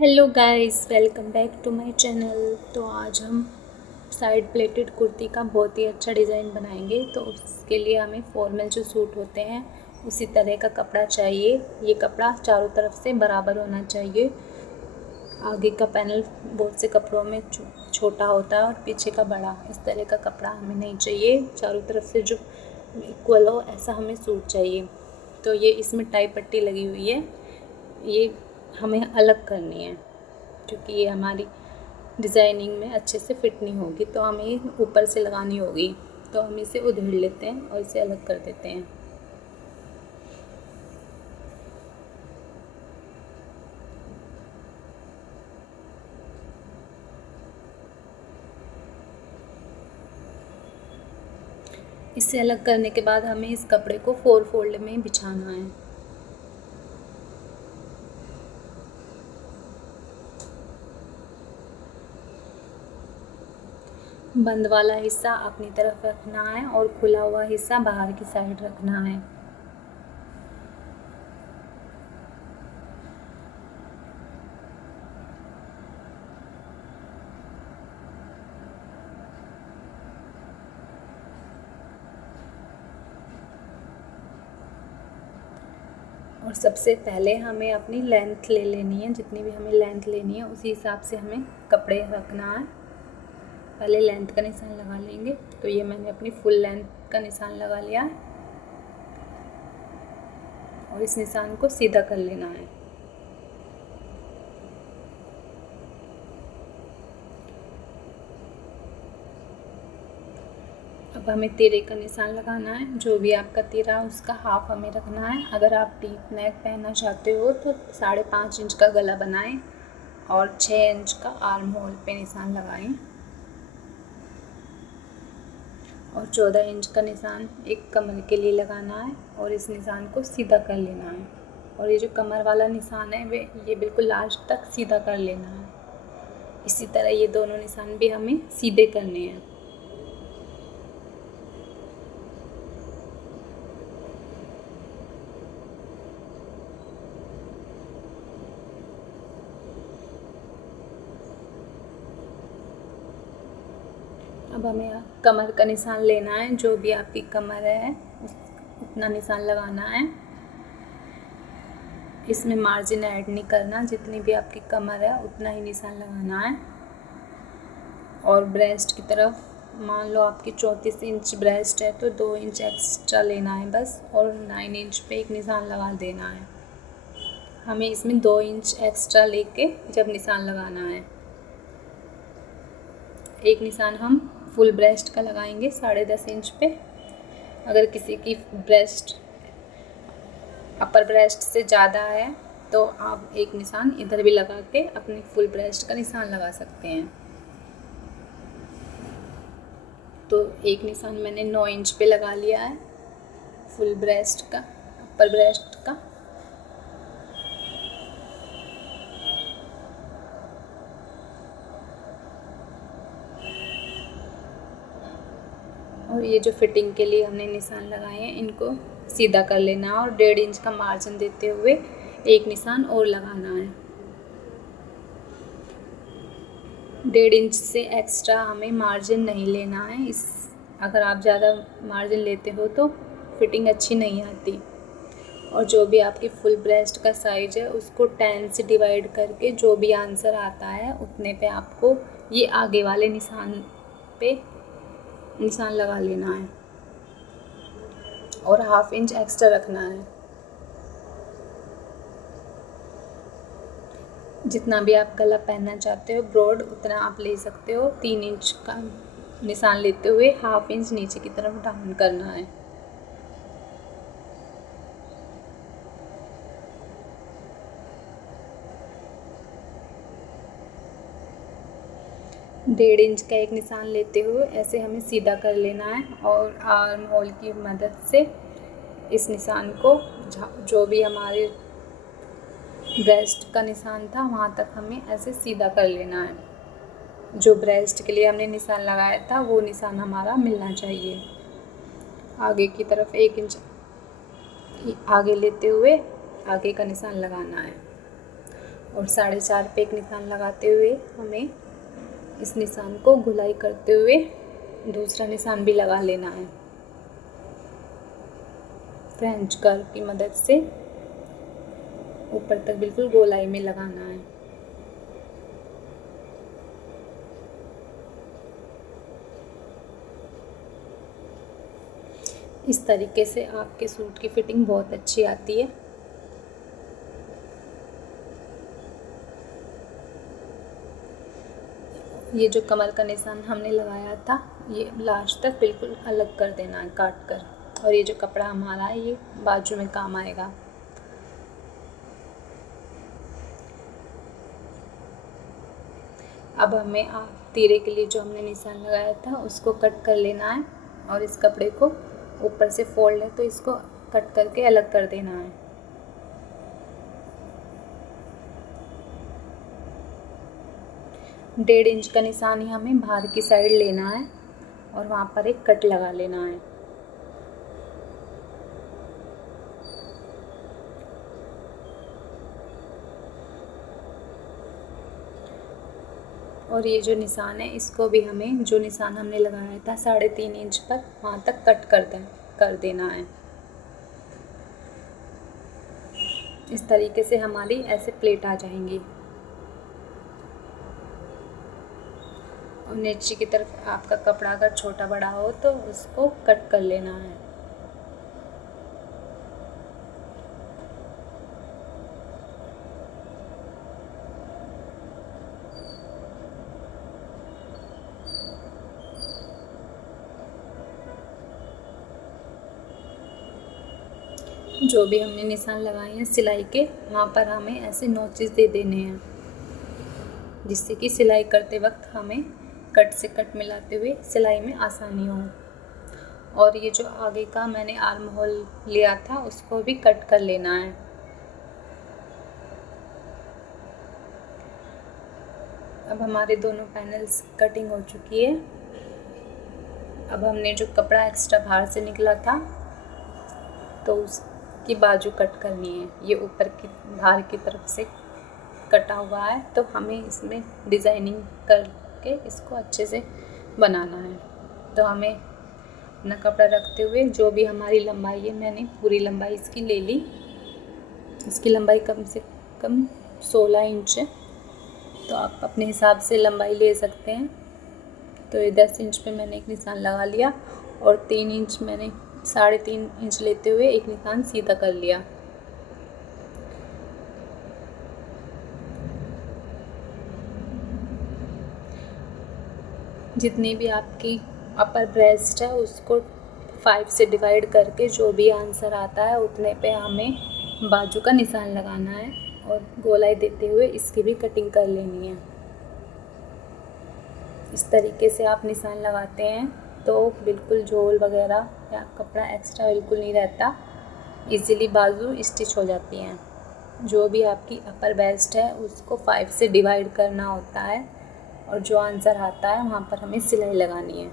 Hello guys, welcome back to my channel. तो आज हम साइड प्लेटेड कुर्ती का बहुत ही अच्छा डिज़ाइन बनाएंगे। तो उसके लिए हमें फॉर्मल जो सूट होते हैं उसी तरह का कपड़ा चाहिए। ये कपड़ा चारों तरफ से बराबर होना चाहिए। आगे का पैनल बहुत से कपड़ों में छोटा होता है और पीछे का बड़ा। इस तरह का कपड़ा हमें नहीं चाहिए। चारों तरफ से जो इक्वल हो ऐसा हमें सूट चाहिए। तो ये इसमें टाई पट्टी लगी हुई है, ये हमें अलग करनी है क्योंकि ये हमारी डिज़ाइनिंग में अच्छे से फिट नहीं होगी, तो हमें ऊपर से लगानी होगी। तो हम इसे उधेड़ लेते हैं और इसे अलग कर देते हैं। इसे अलग करने के बाद हमें इस कपड़े को 4 फोल्ड में बिछाना है। बंद वाला हिस्सा अपनी तरफ रखना है और खुला हुआ हिस्सा बाहर की साइड रखना है। और सबसे पहले हमें अपनी लेंथ ले लेनी है, जितनी भी हमें लेंथ लेनी है उसी हिसाब से हमें कपड़े रखना है। पहले लेंथ का निशान लगा लेंगे। तो ये मैंने अपनी फुल लेंथ का निशान लगा लिया है और इस निशान को सीधा कर लेना है। अब हमें तिरे का निशान लगाना है। जो भी आपका तिरा है उसका हाफ हमें रखना है। अगर आप डीप नेक पहनना चाहते हो तो 5.5 इंच का गला बनाएं और 6 इंच का आर्म होल पे निशान लगाएं और 14 इंच का निशान एक कमर के लिए लगाना है और इस निशान को सीधा कर लेना है। और ये जो कमर वाला निशान है ये बिल्कुल लास्ट तक सीधा कर लेना है। इसी तरह ये दोनों निशान भी हमें सीधे करने हैं। अब हमें कमर का निशान लेना है। जो भी आपकी कमर है उतना निशान लगाना है। इसमें मार्जिन ऐड नहीं करना, जितनी भी आपकी कमर है उतना ही निशान लगाना है। और ब्रेस्ट की तरफ मान लो आपकी 34 इंच ब्रेस्ट है तो 2 इंच एक्स्ट्रा लेना है बस, और 9 इंच पे एक निशान लगा देना है। हमें इसमें 2 इंच एक्स्ट्रा लेके जब निशान लगाना है। एक निशान हम फुल ब्रेस्ट का लगाएंगे 10.5 इंच पे। अगर किसी की ब्रेस्ट अपर ब्रेस्ट से ज़्यादा है तो आप एक निशान इधर भी लगा के अपनी फुल ब्रेस्ट का निशान लगा सकते हैं। तो एक निशान मैंने 9 इंच पे लगा लिया है फुल ब्रेस्ट का, अपर ब्रेस्ट का। और ये जो फिटिंग के लिए हमने निशान लगाए हैं इनको सीधा कर लेना और 1.5 इंच का मार्जिन देते हुए एक निशान और लगाना है। 1.5 इंच से एक्स्ट्रा हमें मार्जिन नहीं लेना है। अगर आप ज़्यादा मार्जिन लेते हो तो फिटिंग अच्छी नहीं आती। और जो भी आपकी फुल ब्रेस्ट का साइज है उसको 10 से डिवाइड करके जो भी आंसर आता है उतने पे आपको ये आगे वाले निशान पे निशान लगा लेना है और 1/2 इंच एक्स्ट्रा रखना है। जितना भी आप गला पहनना चाहते हो ब्रॉड उतना आप ले सकते हो। 3 इंच का निशान लेते हुए 1/2 इंच नीचे की तरफ डाउन करना है। डेढ़ इंच का एक निशान लेते हुए ऐसे हमें सीधा कर लेना है और आर्म होल की मदद से इस निशान को जो भी हमारे ब्रेस्ट का निशान था वहाँ तक हमें ऐसे सीधा कर लेना है। जो ब्रेस्ट के लिए हमने निशान लगाया था वो निशान हमारा मिलना चाहिए। आगे की तरफ 1 इंच आगे लेते हुए आगे का निशान लगाना है और 4.5 पे एक निशान लगाते हुए हमें इस निशान को गोलाई करते हुए दूसरा निशान भी लगा लेना है। फ्रेंच कर्व की मदद से ऊपर तक बिल्कुल गोलाई में लगाना है। इस तरीके से आपके सूट की फिटिंग बहुत अच्छी आती है। ये जो कमर का निशान हमने लगाया था ये लास्ट तक बिल्कुल अलग कर देना है काट कर, और ये जो कपड़ा हमारा है ये बाजू में काम आएगा। अब हमें तीरे के लिए जो हमने निशान लगाया था उसको कट कर लेना है और इस कपड़े को ऊपर से फोल्ड है तो इसको कट करके अलग कर देना है। डेढ़ इंच का निशान ही हमें बाहर की साइड लेना है और वहाँ पर एक कट लगा लेना है। और ये जो निशान है इसको भी हमें जो निशान हमने लगाया था 3.5 इंच पर वहाँ तक कट कर देना है। इस तरीके से हमारी ऐसे प्लेट आ जाएंगी और नीचे की तरफ आपका कपड़ा अगर छोटा बड़ा हो तो उसको कट कर लेना है। जो भी हमने निशान लगाए हैं सिलाई के वहाँ पर हमें ऐसे नोचेस दे देने हैं जिससे कि सिलाई करते वक्त हमें कट से कट मिलाते हुए सिलाई में आसानी हो। और ये जो आगे का मैंने आर्म होल लिया था उसको भी कट कर लेना है। अब हमारे दोनों पैनल्स कटिंग हो चुकी है। अब हमने जो कपड़ा एक्स्ट्रा बाहर से निकला था तो उसकी बाजू कट करनी है। ये ऊपर की बाहर की तरफ से कटा हुआ है तो हमें इसमें डिज़ाइनिंग करके इसको अच्छे से बनाना है। तो हमें अपना कपड़ा रखते हुए जो भी हमारी लंबाई है मैंने पूरी लंबाई इसकी ले ली। इसकी लंबाई कम से कम 16 इंच है तो आप अपने हिसाब से लंबाई ले सकते हैं। तो ये 10 इंच पे मैंने एक निशान लगा लिया और 3 इंच मैंने 3.5 इंच लेते हुए एक निशान सीधा कर लिया। जितनी भी आपकी अपर ब्रेस्ट है उसको 5 से डिवाइड करके जो भी आंसर आता है उतने पे हमें बाजू का निशान लगाना है और गोलाई देते हुए इसकी भी कटिंग कर लेनी है। इस तरीके से आप निशान लगाते हैं तो बिल्कुल झोल वगैरह या कपड़ा एक्स्ट्रा बिल्कुल नहीं रहता, इजीली बाजू स्टिच हो जाती हैं। जो भी आपकी अपर वेस्ट है उसको 5 से डिवाइड करना होता है और जो आंसर आता है वहाँ पर हमें सिलाई लगानी है।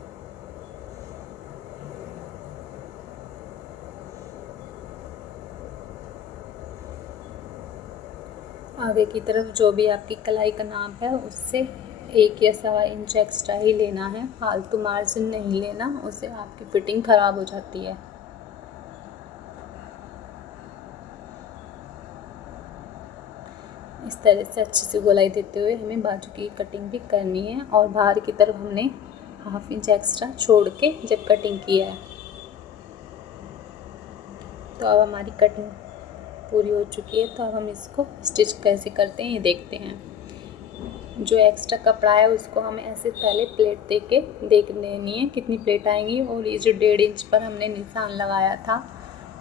आगे की तरफ जो भी आपकी कलाई का नाप है उससे 1 या 1.25 इंच एक्स्ट्रा ही लेना है, फालतू मार्जिन नहीं लेना, उससे आपकी फिटिंग ख़राब हो जाती है। इस तरह से अच्छे से गोलाई देते हुए हमें बाजू की कटिंग भी करनी है और बाहर की तरफ हमने 1/2 इंच एक्स्ट्रा छोड़ के जब कटिंग किया है। तो अब हमारी कटिंग पूरी हो चुकी है तो अब हम इसको स्टिच कैसे करते हैं ये देखते हैं। जो एक्स्ट्रा कपड़ा है उसको हमें ऐसे पहले प्लेट देख लेनी है कितनी प्लेट आएंगी। और ये जो 1.5 इंच पर हमने निशान लगाया था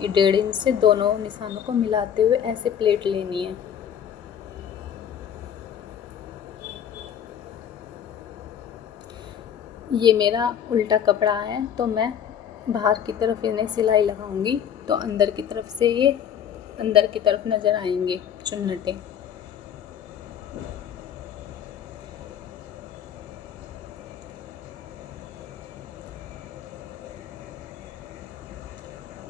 ये 1.5 इंच से दोनों निशानों को मिलाते हुए ऐसे प्लेट लेनी है। ये मेरा उल्टा कपड़ा है तो मैं बाहर की तरफ इन्हें सिलाई लगाऊंगी तो अंदर की तरफ से ये अंदर की तरफ नज़र आएंगे चुन्नटें।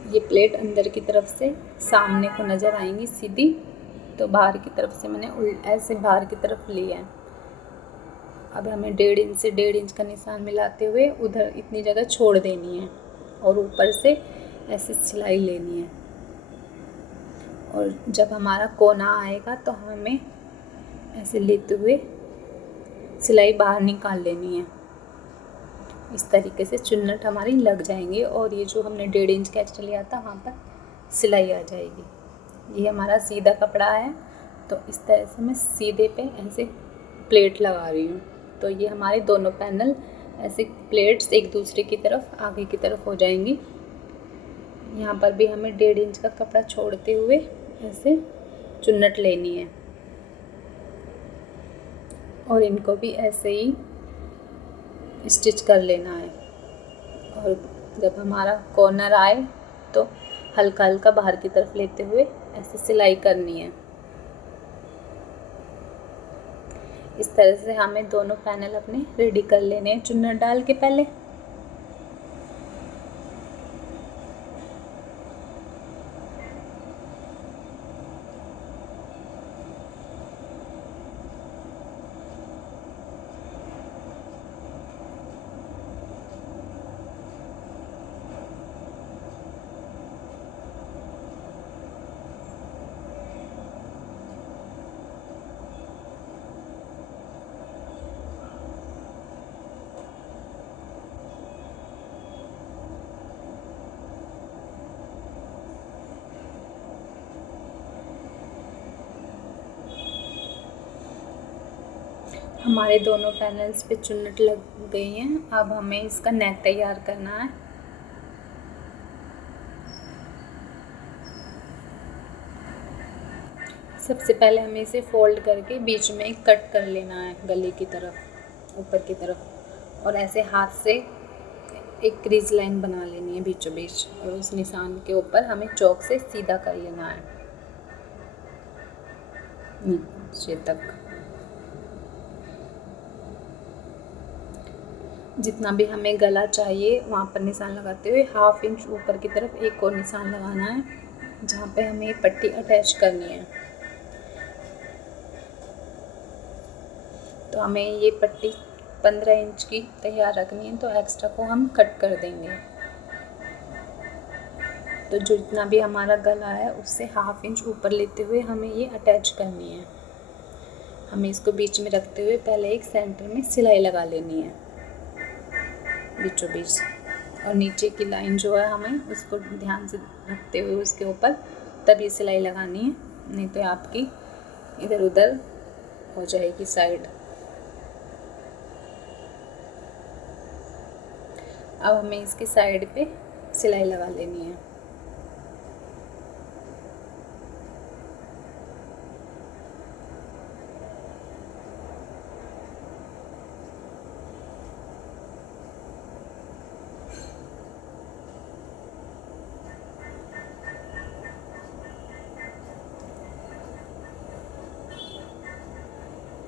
ये प्लेट अंदर की तरफ से सामने को नज़र आएंगी सीधी तो बाहर की तरफ से मैंने ऐसे बाहर की तरफ लिया है। अब हमें 1.5 इंच से 1.5 इंच का निशान मिलाते हुए उधर इतनी जगह छोड़ देनी है और ऊपर से ऐसे सिलाई लेनी है। और जब हमारा कोना आएगा तो हमें ऐसे लेते हुए सिलाई बाहर निकाल लेनी है। इस तरीके से चुन्नट हमारी लग जाएंगी और ये जो हमने 1.5 इंच का एक्स्ट्रा लिया था वहाँ पर सिलाई आ जाएगी। ये हमारा सीधा कपड़ा है, तो इस तरह से मैं सीधे पे ऐसे प्लेट लगा रही हूँ। तो ये हमारे दोनों पैनल ऐसे प्लेट्स एक दूसरे की तरफ आगे की तरफ हो जाएंगी। यहाँ पर भी हमें 1.5 इंच का कपड़ा छोड़ते हुए ऐसे चुन्नट लेनी है और इनको भी ऐसे ही स्टिच कर लेना है। और जब हमारा कॉर्नर आए तो हल्का हल्का बाहर की तरफ लेते हुए ऐसे सिलाई करनी है। इस तरह से हमें दोनों पैनल अपने रेडी कर लेने हैं चुन्नट डाल के पहले। हमारे दोनों पैनल्स पे चुन्नट लग गई हैं। अब हमें इसका नेक तैयार करना है। सबसे पहले हमें इसे फोल्ड करके बीच में एक कट कर लेना है गले की तरफ, ऊपर की तरफ, और ऐसे हाथ से एक क्रीज लाइन बना लेनी है बीचों बीच और उस निशान के ऊपर हमें चौक से सीधा कर लेना है नीचे तक। जितना भी हमें गला चाहिए वहाँ पर निशान लगाते हुए 1/2 इंच ऊपर की तरफ एक और निशान लगाना है जहाँ पे हमें पट्टी अटैच करनी है। तो हमें ये पट्टी 15 इंच की तैयार रखनी है, तो एक्स्ट्रा को हम कट कर देंगे। तो जितना भी हमारा गला है उससे 1/2 इंच ऊपर लेते हुए हमें ये अटैच करनी है। हमें इसको बीच में रखते हुए पहले एक सेंटर में सिलाई लगा लेनी है बीचों बीच, और नीचे की लाइन जो है हमें उसको ध्यान से रखते हुए उसके ऊपर तभी सिलाई लगानी है, नहीं तो आपकी इधर उधर हो जाएगी साइड। अब हमें इसकी साइड पे सिलाई लगा लेनी है।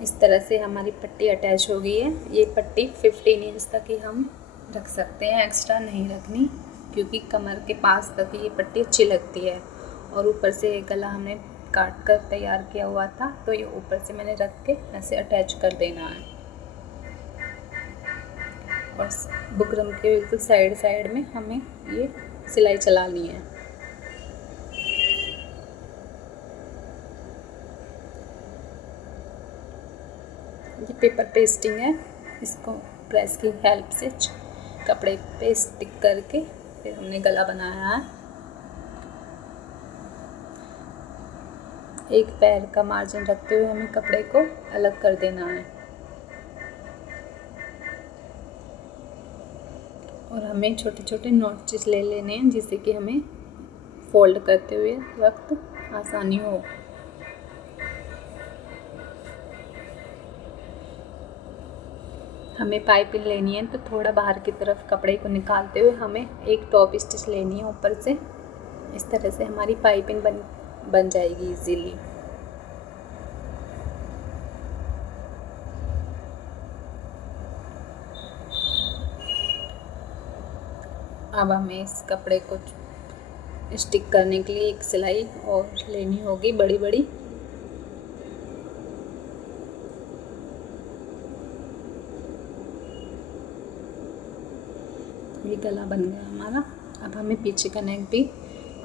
इस तरह से हमारी पट्टी अटैच हो गई है। ये पट्टी 15 इंच तक ही हम रख सकते हैं, एक्स्ट्रा नहीं रखनी, क्योंकि कमर के पास तक ये पट्टी अच्छी लगती है। और ऊपर से ये गला हमने काट कर तैयार किया हुआ था, तो ये ऊपर से मैंने रख के ऐसे अटैच कर देना है। और बुकरम के बिल्कुल साइड में हमें ये सिलाई चलानी है। ये पेपर पेस्टिंग है, इसको प्रेस की हेल्प से कपड़े पे स्टिक करके फिर हमने गला बनाया है। एक पैर का मार्जिन रखते हुए हमें कपड़े को अलग कर देना है और हमें छोटे छोटे नॉट्चेस ले लेने हैं जिससे कि हमें फोल्ड करते हुए वक्त आसानी हो। हमें पाइपिंग लेनी है, तो थोड़ा बाहर की तरफ कपड़े को निकालते हुए हमें एक टॉप स्टिच लेनी है ऊपर से। इस तरह से हमारी पाइपिंग बन जाएगी इजीली। अब हमें इस कपड़े को स्टिक करने के लिए एक सिलाई और लेनी होगी बड़ी बड़ी, गला बन गया हमारा। अब हमें पीछे का नेक भी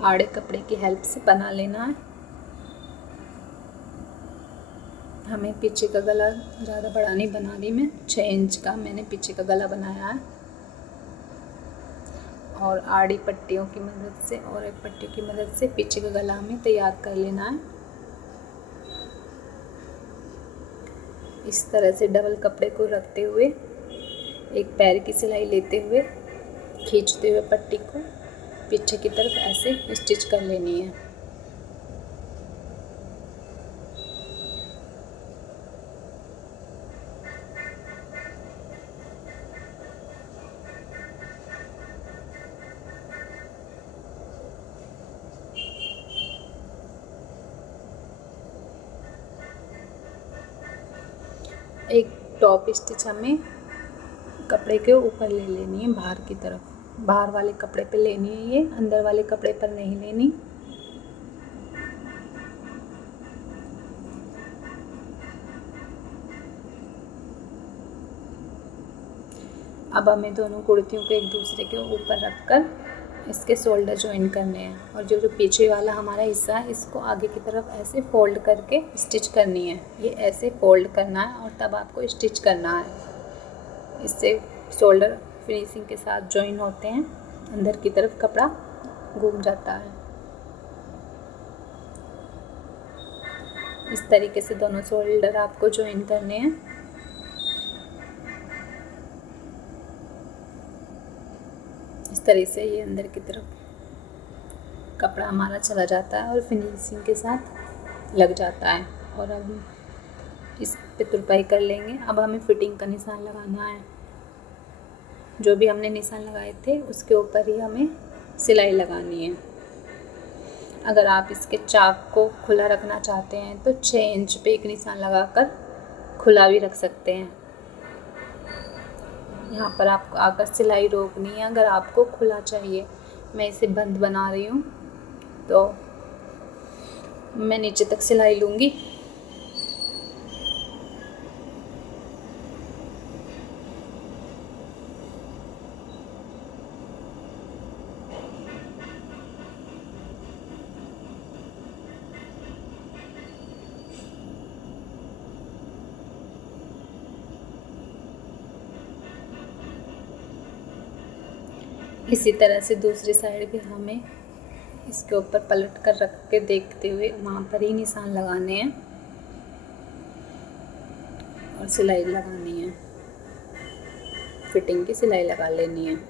आड़े कपड़े की हेल्प से बना लेना है। हमें पीछे का गला ज़्यादा बड़ा नहीं बना रही मैं, 6 इंच का मैंने पीछे का गला बनाया है। और आड़ी पट्टियों की मदद से और एक पट्टी की मदद से पीछे का गला हमें तैयार कर लेना है। इस तरह से डबल कपड़े को रखते हुए एक पैर की सिलाई लेते हुए खींचते हुए पट्टी को पीछे की तरफ ऐसे स्टिच कर लेनी है। एक टॉप स्टिच हमें कपड़े के ऊपर ले लेनी है, बाहर की तरफ, बाहर वाले कपड़े पे लेनी है, ये अंदर वाले कपड़े पर नहीं लेनी। अब हमें दोनों कुर्तियों को एक दूसरे के ऊपर रखकर इसके शोल्डर ज्वाइन करने हैं और जो पीछे वाला हमारा हिस्सा है इसको आगे की तरफ ऐसे फोल्ड करके स्टिच करनी है। ये ऐसे फोल्ड करना है और तब आपको स्टिच करना है। इससे शोल्डर फिनिशिंग के साथ ज्वाइन होते हैं, अंदर की तरफ कपड़ा घूम जाता है। इस तरीके से दोनों शोल्डर आपको ज्वाइन करने हैं। इस तरह से ये अंदर की तरफ कपड़ा हमारा चला जाता है और फिनिशिंग के साथ लग जाता है। और अब हम इस पे तुरपाई कर लेंगे। अब हमें फिटिंग का निशान लगाना है। जो भी हमने निशान लगाए थे उसके ऊपर ही हमें सिलाई लगानी है। अगर आप इसके चाक को खुला रखना चाहते हैं तो 6 इंच पे एक निशान लगाकर खुला भी रख सकते हैं। यहाँ पर आपको आकर सिलाई रोकनी है। अगर आपको खुला चाहिए, मैं इसे बंद बना रही हूँ तो मैं नीचे तक सिलाई लूँगी। इसी तरह से दूसरी साइड भी हमें इसके ऊपर पलट कर रख के देखते हुए वहाँ पर ही निशान लगाने हैं और सिलाई लगानी है, फिटिंग की सिलाई लगा लेनी है।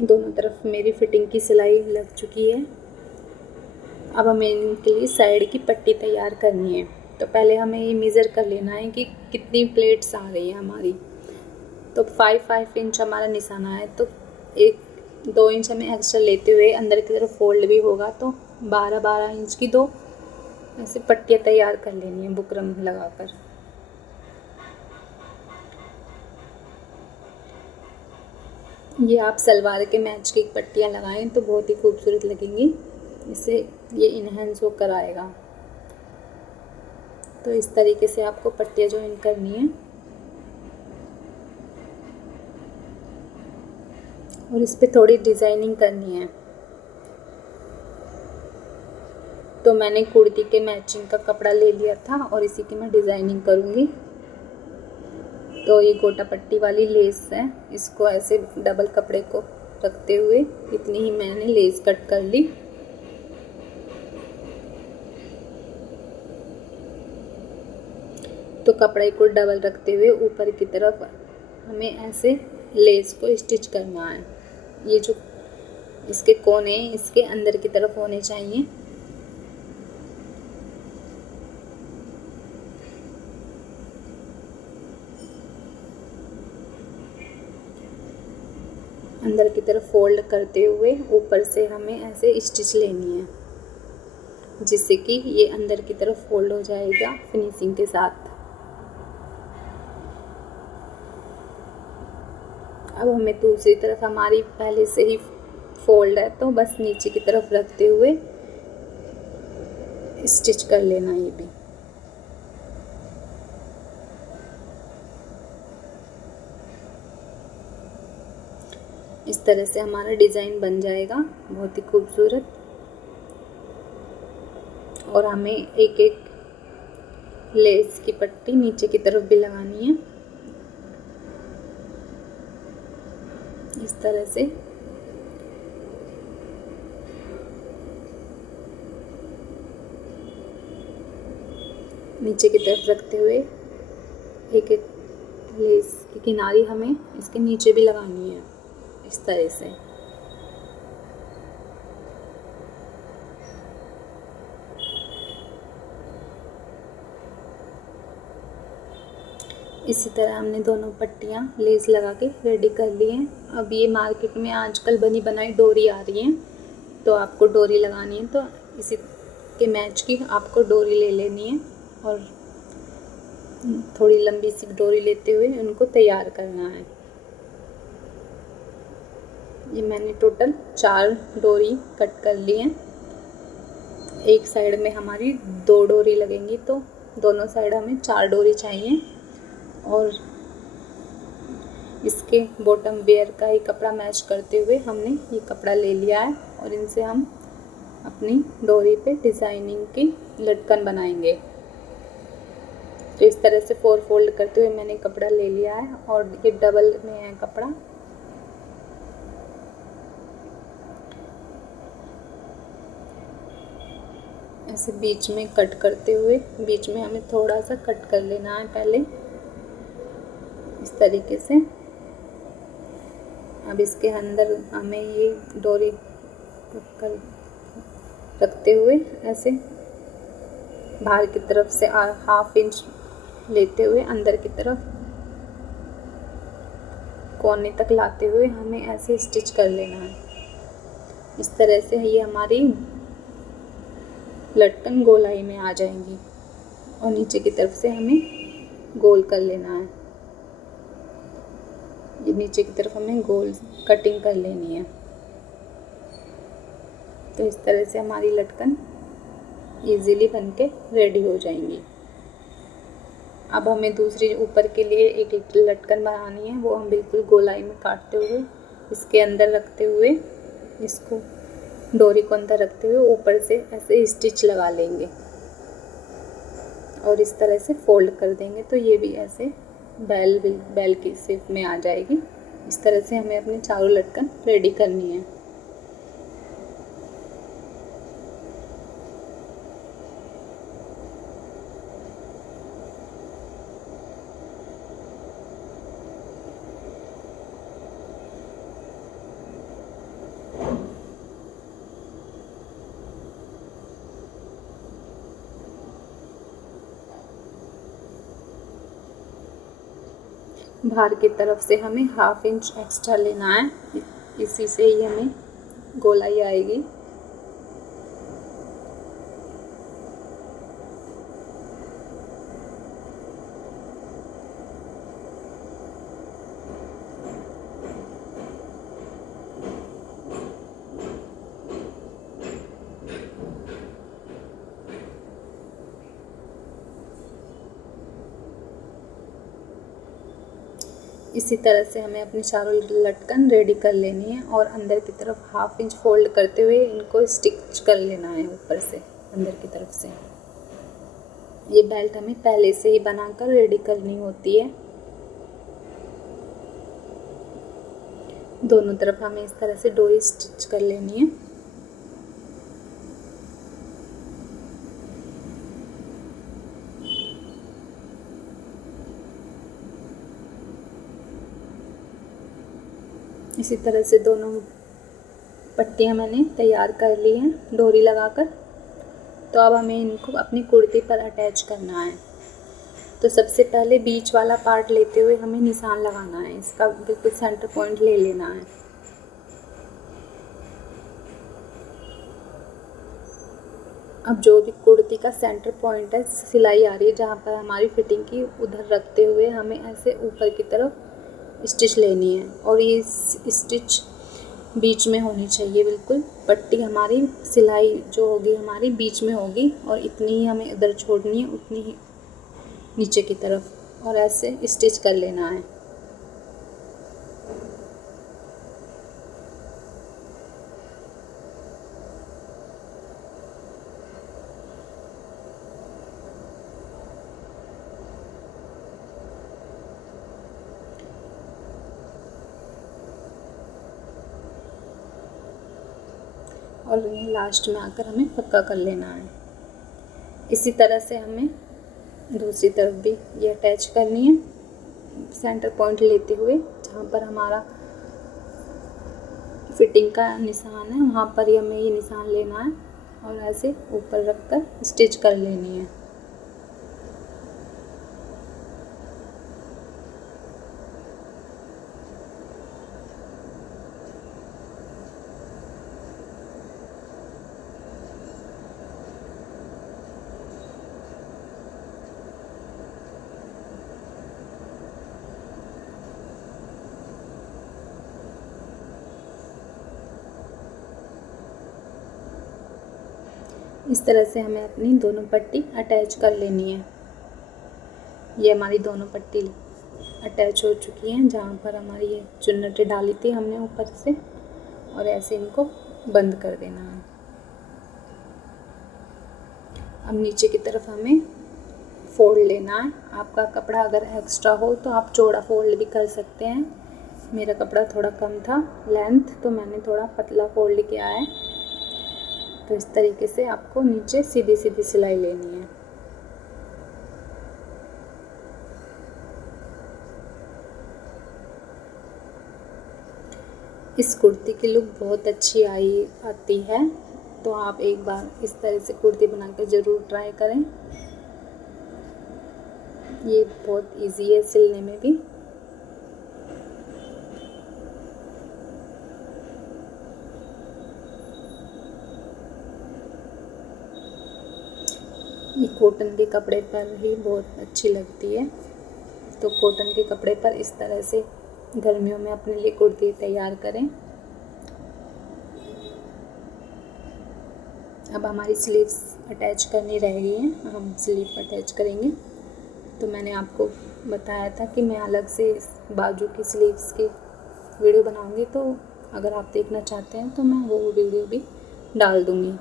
दोनों तरफ मेरी फिटिंग की सिलाई लग चुकी है। अब हमें इनके लिए साइड की पट्टी तैयार करनी है। तो पहले हमें ये मेज़र कर लेना है कि कितनी प्लेट्स आ रही है हमारी। तो 5 इंच हमारा निशाना है, तो 1-2 इंच हमें एक्स्ट्रा लेते हुए अंदर की तरफ फोल्ड भी होगा तो 12 इंच की 2 ऐसे पट्टियाँ तैयार कर लेनी है बुकरम लगाकर। ये आप सलवार के मैच की पट्टियाँ लगाएं तो बहुत ही खूबसूरत लगेंगी, इससे ये इन्हेंस होकर आएगा। तो इस तरीके से आपको पट्टियाँ ज्वाइन करनी है और इस पे थोड़ी डिज़ाइनिंग करनी है। तो मैंने कुर्ती के मैचिंग का कपड़ा ले लिया था और इसी की मैं डिज़ाइनिंग करूँगी। तो ये गोटा पट्टी वाली लेस है, इसको ऐसे डबल कपड़े को रखते हुए इतनी ही मैंने लेस कट कर ली। तो कपड़े को डबल रखते हुए ऊपर की तरफ हमें ऐसे लेस को स्टिच करना है। ये जो इसके कोने इसके अंदर की तरफ होने चाहिए। अंदर की तरफ फोल्ड करते हुए ऊपर से हमें ऐसे स्टिच लेनी है, जिससे कि ये अंदर की तरफ फोल्ड हो जाएगा फिनिशिंग के साथ। अब हमें दूसरी तरफ, हमारी पहले से ही फोल्ड है तो बस नीचे की तरफ रखते हुए स्टिच कर लेना ये भी। इस तरह से हमारा डिज़ाइन बन जाएगा बहुत ही खूबसूरत। और हमें एक एक लेस की पट्टी नीचे की तरफ भी लगानी है इस तरह से। नीचे की तरफ रखते हुए एक एक लेस की किनारी हमें इसके नीचे भी लगानी है इस तरह से। इसी तरह हमने दोनों पट्टियाँ लेस लगा के रेडी कर ली हैं। अब ये मार्केट में आजकल बनी बनाई डोरी आ रही है, तो आपको डोरी लगानी है तो इसी के मैच की आपको डोरी ले लेनी है और थोड़ी लंबी सी डोरी लेते हुए उनको तैयार करना है। ये मैंने टोटल 4 डोरी कट कर ली हैं। एक साइड में हमारी 2 डोरी लगेंगी, तो दोनों साइड हमें 4 डोरी चाहिए। और इसके बॉटम वेयर का ही कपड़ा मैच करते हुए हमने ये कपड़ा ले लिया है और इनसे हम अपनी डोरी पे डिज़ाइनिंग की लटकन बनाएंगे। तो इस तरह से 4 फोल्ड करते हुए मैंने कपड़ा ले लिया है और ये डबल में है कपड़ा। ऐसे बीच में कट करते हुए बीच में हमें थोड़ा सा कट कर लेना है पहले इस तरीके से। अब इसके अंदर हमें ये डोरी कर रखते हुए ऐसे बाहर की तरफ से 1/2 इंच लेते हुए अंदर की तरफ कोने तक लाते हुए हमें ऐसे स्टिच कर लेना है। इस तरह से ये हमारी लटकन गोलाई में आ जाएंगी और नीचे की तरफ से हमें गोल कर लेना है। ये नीचे की तरफ हमें गोल कटिंग कर लेनी है। तो इस तरह से हमारी लटकन इजीली बनके रेडी हो जाएंगी। अब हमें दूसरी ऊपर के लिए एक लटकन बनानी है, वो हम बिल्कुल गोलाई में काटते हुए इसके अंदर रखते हुए इसको डोरी को अंदर रखते हुए ऊपर से ऐसे स्टिच लगा लेंगे और इस तरह से फोल्ड कर देंगे, तो ये भी ऐसे बेल की शेप में आ जाएगी। इस तरह से हमें अपने चारों लटकन रेडी करनी है। बाहर की तरफ से हमें 1/2 इंच एक्स्ट्रा लेना है, इसी से ही हमें गोलाई आएगी। इसी तरह से हमें अपनी चारों लटकन रेडी कर लेनी है और अंदर की तरफ 1/2 इंच फोल्ड करते हुए इनको स्टिच कर लेना है ऊपर से अंदर की तरफ से। ये बेल्ट हमें पहले से ही बनाकर रेडी करनी होती है। दोनों तरफ हमें इस तरह से डोरी स्टिच कर लेनी है। इसी तरह से दोनों पट्टियाँ मैंने तैयार कर ली हैं डोरी लगाकर। तो अब हमें इनको अपनी कुर्ती पर अटैच करना है। तो सबसे पहले बीच वाला पार्ट लेते हुए हमें निशान लगाना है, इसका बिल्कुल सेंटर पॉइंट ले लेना है। अब जो भी कुर्ती का सेंटर पॉइंट है, सिलाई आ रही है जहाँ पर हमारी फिटिंग की, उधर रखते हुए हमें ऐसे ऊपर की तरफ स्टिच लेनी है और ये स्टिच बीच में होनी चाहिए बिल्कुल। पट्टी हमारी सिलाई जो होगी हमारी बीच में होगी और इतनी ही हमें इधर छोड़नी है, उतनी ही नीचे की तरफ, और ऐसे स्टिच कर लेना है। और लास्ट में आकर हमें पक्का कर लेना है। इसी तरह से हमें दूसरी तरफ भी ये अटैच करनी है, सेंटर पॉइंट लेते हुए जहाँ पर हमारा फिटिंग का निशान है वहाँ पर ही हमें ये निशान लेना है और ऐसे ऊपर रखकर स्टिच कर लेनी है। इस तरह से हमें अपनी दोनों पट्टी अटैच कर लेनी है। ये हमारी दोनों पट्टी अटैच हो चुकी हैं जहाँ पर हमारी ये चुन्नटें डाली थी हमने ऊपर से, और ऐसे इनको बंद कर देना है। अब नीचे की तरफ हमें फोल्ड लेना है। आपका कपड़ा अगर एक्स्ट्रा हो तो आप चौड़ा फोल्ड भी कर सकते हैं। मेरा कपड़ा थोड़ा कम था लेंथ, तो मैंने थोड़ा पतला फोल्ड किया है। तो इस तरीके से आपको नीचे सीधी सीधी सिलाई लेनी है। इस कुर्ती की लुक बहुत अच्छी आती है, तो आप एक बार इस तरह से कुर्ती बनाकर ज़रूर ट्राई करें। ये बहुत इजी है सिलने में भी। ये कॉटन के कपड़े पर ही बहुत अच्छी लगती है, तो कॉटन के कपड़े पर इस तरह से गर्मियों में अपने लिए कुर्ती तैयार करें। अब हमारी स्लीव्स अटैच करनी रह गई हैं, हम स्लीव अटैच करेंगे। तो मैंने आपको बताया था कि मैं अलग से बाजू की स्लीव्स की वीडियो बनाऊंगी, तो अगर आप देखना चाहते हैं तो मैं वो वीडियो भी डाल दूंगी।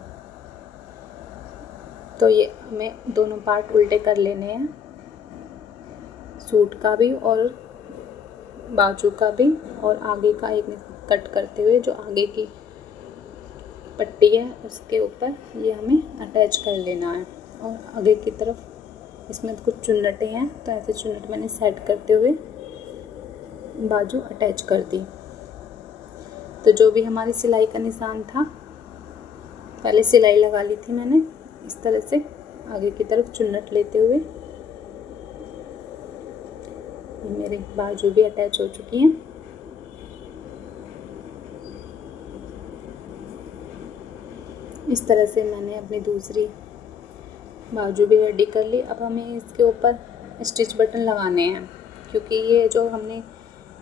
तो ये हमें दोनों पार्ट उल्टे कर लेने हैं, सूट का भी और बाजू का भी, और आगे का एक कट करते हुए जो आगे की पट्टी है उसके ऊपर ये हमें अटैच कर लेना है। और आगे की तरफ इसमें कुछ चुन्नटें हैं, तो ऐसे चुन्नट मैंने सेट करते हुए बाजू अटैच कर दी। तो जो भी हमारी सिलाई का निशान था, पहले सिलाई लगा ली थी मैंने, इस तरह से आगे की तरफ चुन्नट लेते हुए मेरे बाजू भी अटैच हो चुकी हैं। इस तरह से मैंने अपनी दूसरी बाजू भी रेडी कर ली। अब हमें इसके ऊपर स्टिच बटन लगाने हैं, क्योंकि ये जो हमने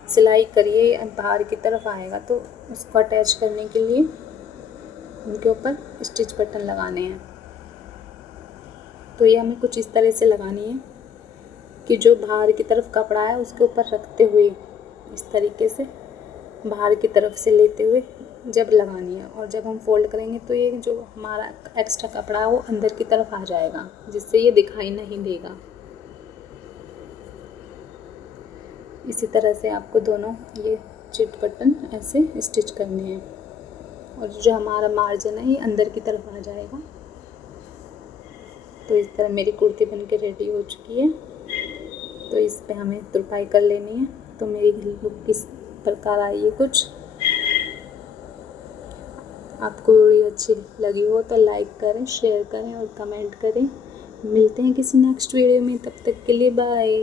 सिलाई करी है बाहर की तरफ आएगा, तो उसको अटैच करने के लिए उनके ऊपर स्टिच बटन लगाने हैं। तो ये हमें कुछ इस तरह से लगानी है कि जो बाहर की तरफ कपड़ा है उसके ऊपर रखते हुए इस तरीके से बाहर की तरफ से लेते हुए जब लगानी है, और जब हम फोल्ड करेंगे तो ये जो हमारा एक्स्ट्रा कपड़ा है वो अंदर की तरफ आ जाएगा, जिससे ये दिखाई नहीं देगा। इसी तरह से आपको दोनों ये चिट बटन ऐसे स्टिच करने हैं, और जो हमारा मार्जिन है ये अंदर की तरफ आ जाएगा। तो इस तरह मेरी कुर्ती बनके रेडी हो चुकी है। तो इस पे हमें तुरपाई कर लेनी है। तो मेरी लुक किस प्रकार आई है कुछ। आपको वीडियो अच्छी लगी हो तो लाइक करें, शेयर करें और कमेंट करें। मिलते हैं किसी नेक्स्ट वीडियो में, तब तक के लिए बाय।